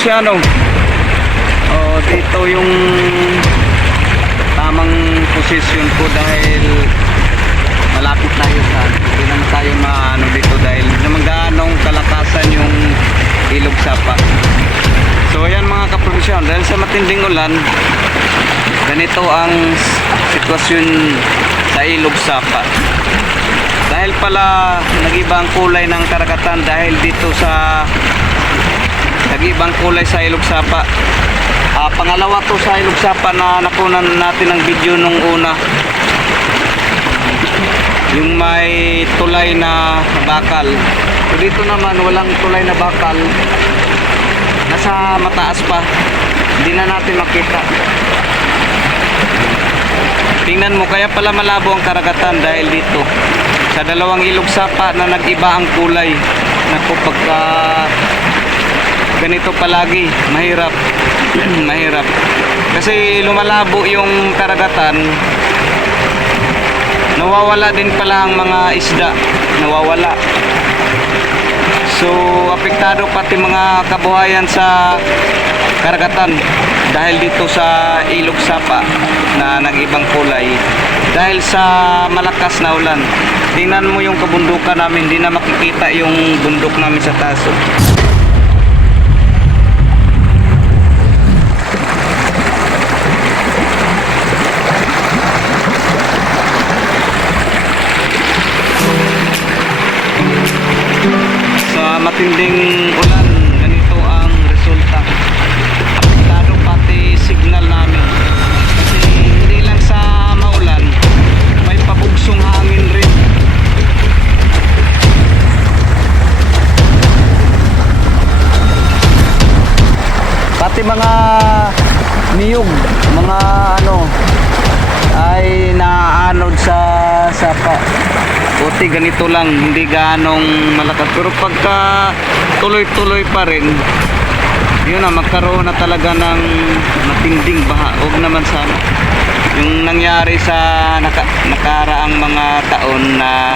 kaprobinsyano. Oh, dito yung tamang posisyon ko dahil malapit tayo sa hindi naman tayo maano dito dahil naman gaanong kalakasan yung ilog sapa. So ayan mga kaprobisyon, dahil sa matinding ulan, ganito ang sitwasyon sa ilog sapa. Dahil pala nag-iba ang kulay ng karagatan dahil dito sa nag-ibang kulay sa ilog sapa. Ah, pangalawa to sa ilog sapa na nakunan natin ng video nung una. Yung may tulay na bakal. So, dito naman walang tulay na bakal. Nasa mataas pa. Hindi na natin makita. Tingnan mo, kaya pala malabo ang karagatan dahil dito. Sa dalawang ilog sapa na nag-iba ang kulay. Naku, pagka ganito palagi, mahirap. mahirap. Kasi lumalabo yung karagatan, nawawala din pala ang mga isda. Nawawala. So, apektado pati mga kabuhayan sa karagatan dahil dito sa ilog sapa na nag-ibang kulay dahil sa malakas na ulan tingnan mo yung kabundukan namin hindi na makikita yung bundok namin sa taso buti ganito lang hindi ganong malakas. Pero pagka tuloy-tuloy pa rin yun na magkaroon na talaga ng matinding baha. Huwag naman sana. Yung nangyari sa naka, nakaraang mga taon na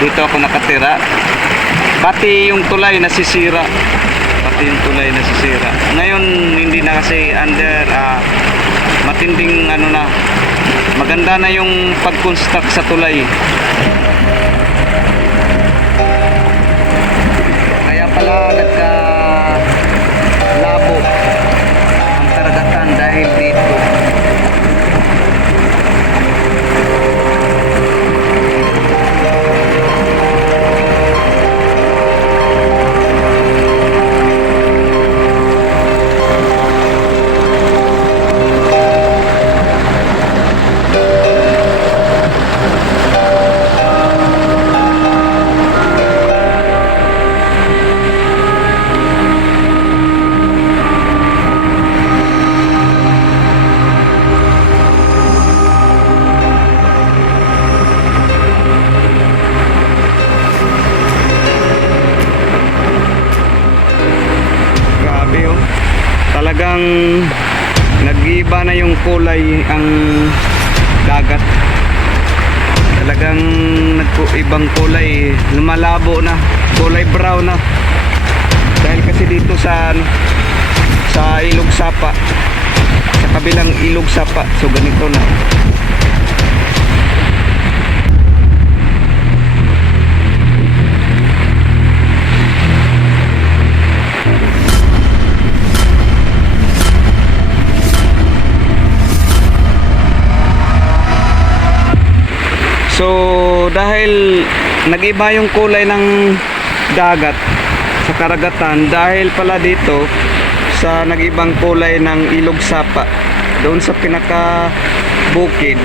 dito ako nakatira pati yung tulay nasisira. Pati yung tulay nasisira. Ngayon hindi na kasi under ah, matinding ano na. Maganda na yung pag-construct sa tulay nag-iba na yung kulay ang dagat. Talagang nagko-ibang kulay, lumalabo na, kulay brown na. Dahil kasi dito sa ano, sa Ilog Sapa, sa kabilang Ilog Sapa, so ganito na. So dahil nag-iba yung kulay ng dagat sa karagatan dahil pala dito sa nag-ibang kulay ng ilog sapa doon sa pinaka bukid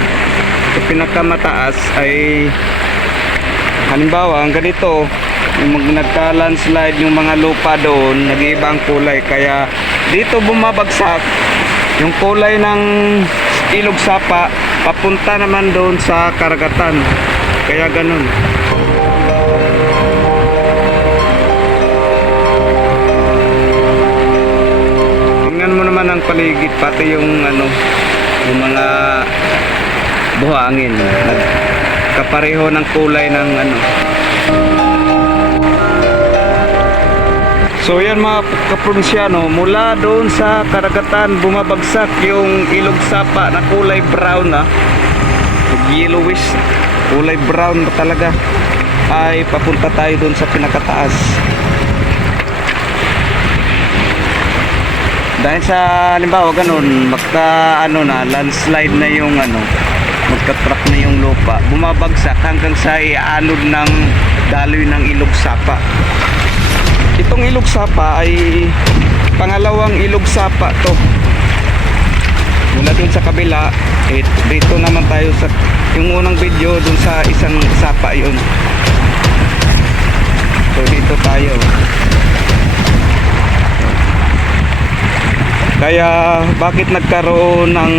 sa pinakamataas ay halimbawa ang ganito mag nagka-landslide yung mga lupa doon nag-iba ang kulay. Kaya dito bumabagsak yung kulay ng ilog sapa papunta naman doon sa karagatan. Kaya ganun. Tingnan mo naman ang paligid pati yung ano yung mga buhangin. Kapareho ng kulay ng ano So yan mga kaprunsyano, mula doon sa karagatan bumabagsak yung ilog sapa na kulay brown na yellowish, kulay brown talaga ay papunta tayo doon sa pinakataas. Dahil sa halimbawa ganun, magka ano na, landslide na yung ano, magka-truck na yung lupa, bumabagsak hanggang sa ianod ng daloy ng ilog sapa. Itong ilog sapa ay pangalawang ilog sapa to. Mula dun sa kabila, eh, dito naman tayo sa yung unang video dun sa isang sapa yun. So dito tayo. Kaya bakit nagkaroon ng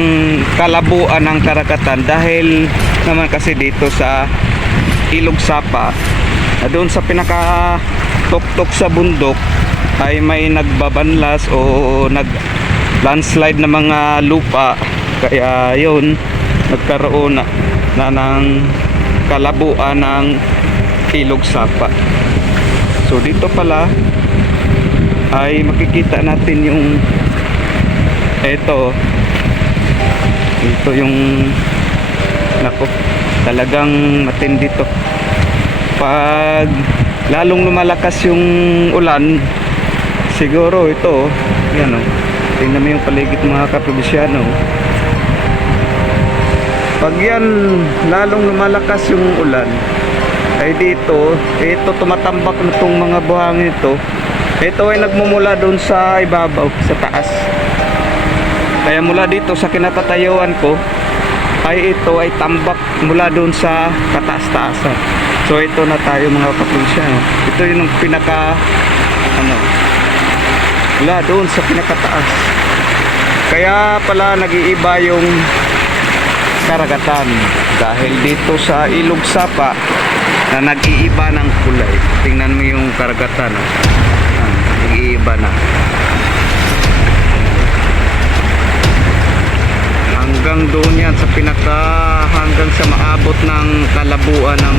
kalabuan ng karagatan? Dahil naman kasi dito sa Ilog Sapa, na doon sa pinaka tuktok sa bundok ay may nagbabanlas o nag landslide na mga lupa. Kaya yun nagkaroon na, na ng kalabuan ng Ilog Sapa. So dito pala ay makikita natin yung eto. Ito yung nako talagang matindi to pag lalong lumalakas yung ulan siguro ito yan o. Tingnan mo yung paligid mga kaprobisyano. Pag yan lalong lumalakas yung ulan ay dito ito tumatambak na tong mga buhangin ito. Ito ay nagmumula doon sa ibabaw sa taas. Kaya mula dito sa kinatatayuan ko ay ito ay tambak mula doon sa kataas-taasan. So ito na tayo mga kapunsya. Ito yung pinaka ano mula doon sa pinakataas. Kaya pala nag-iiba yung karagatan dahil dito sa Ilog Sapa na nag-iiba ng kulay. Tingnan mo yung karagatan. Oh. Ah, Nag-iiba na. hanggang doon yan sa pinaka hanggang sa maabot ng kalabuan ng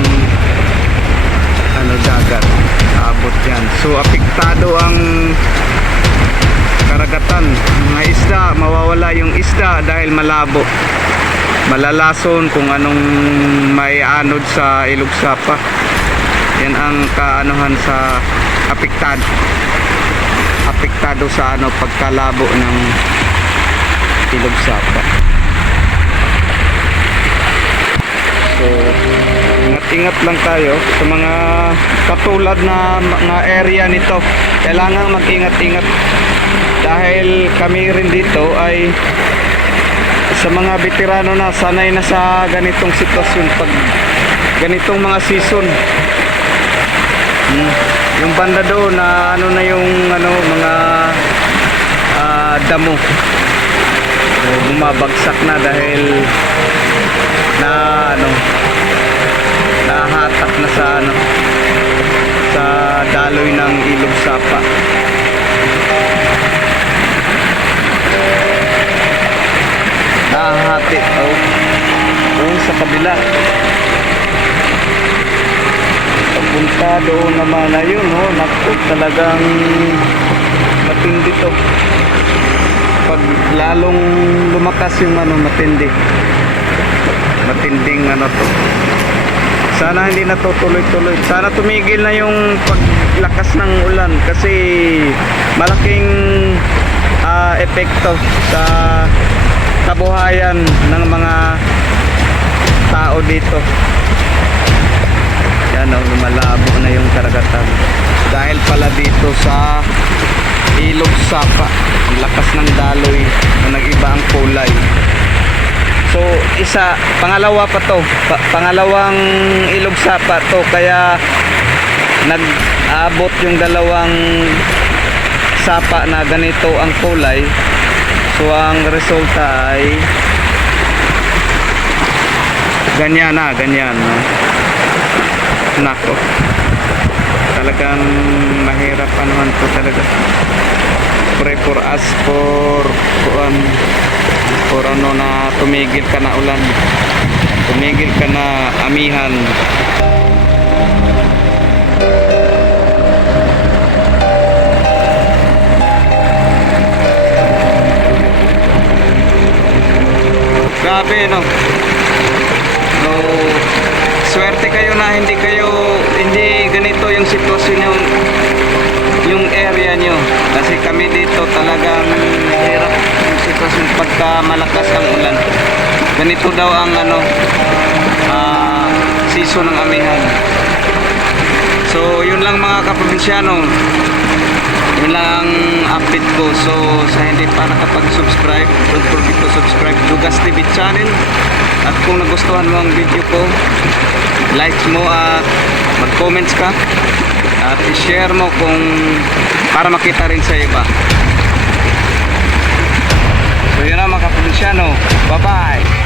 ano dagat. Abot yan. So apektado ang karagatan. Mga isda mawawala yung isda dahil malabo. Malalason kung anong may anod sa ilog sapa yan ang kaanuhan sa apektado. Apektado sa ano pagkalabo ng ilog sapa ingat-ingat lang tayo sa mga katulad na mga area nito. Kailangan mag-ingat-ingat dahil kami rin dito ay sa mga veterano na sanay na sa ganitong sitwasyon pag ganitong mga season. Hmm. Yung banda doon na ano na yung ano mga ah, damo. So, bumabagsak na dahil na ano nahatak na sa ano sa daloy ng ilog sapa. Nahahati oh. Doon sa kabila. Papunta doon naman na yun oh. Naku talagang matindi to. Pag lalong lumakas yung ano matindi. Matinding ano to sana hindi na to tuloy-tuloy sana tumigil na yung paglakas ng ulan kasi malaking ah, epekto sa kabuhayan ng mga tao dito. Yan o lumalabo na yung karagatan. Dahil pala dito sa ilog sapa ang lakas ng daloy na nag-iba ang kulay So, isa, pangalawa pa to. Pa- pangalawang ilog sapa to. Kaya, nag-abot yung dalawang sapa na ganito ang kulay. So, ang resulta ay ganyan na, ganyan. no? Nako. Talagang mahirap anuhan to talaga. Pray for us for um, or ano na tumigil ka na ulan. Tumigil ka na amihan. Grabe no? No swerte kayo na hindi kayo hindi ganito yung sitwasyon yung yung area nyo. Kasi kami dito talagang sitwasyon pagka malakas ang ulan. Ganito daw ang ano, ah, season ng amihan. So, yun lang mga kaprobinsyano. Yun lang ang update ko. So, sa hindi pa nakapag-subscribe, don't forget to subscribe to Gas TV channel. At kung nagustuhan mo ang video ko, like mo at mag-comments ka. At i-share mo kung para makita rin sa iba. So, yun na mga kaprobinsyano. Bye-bye!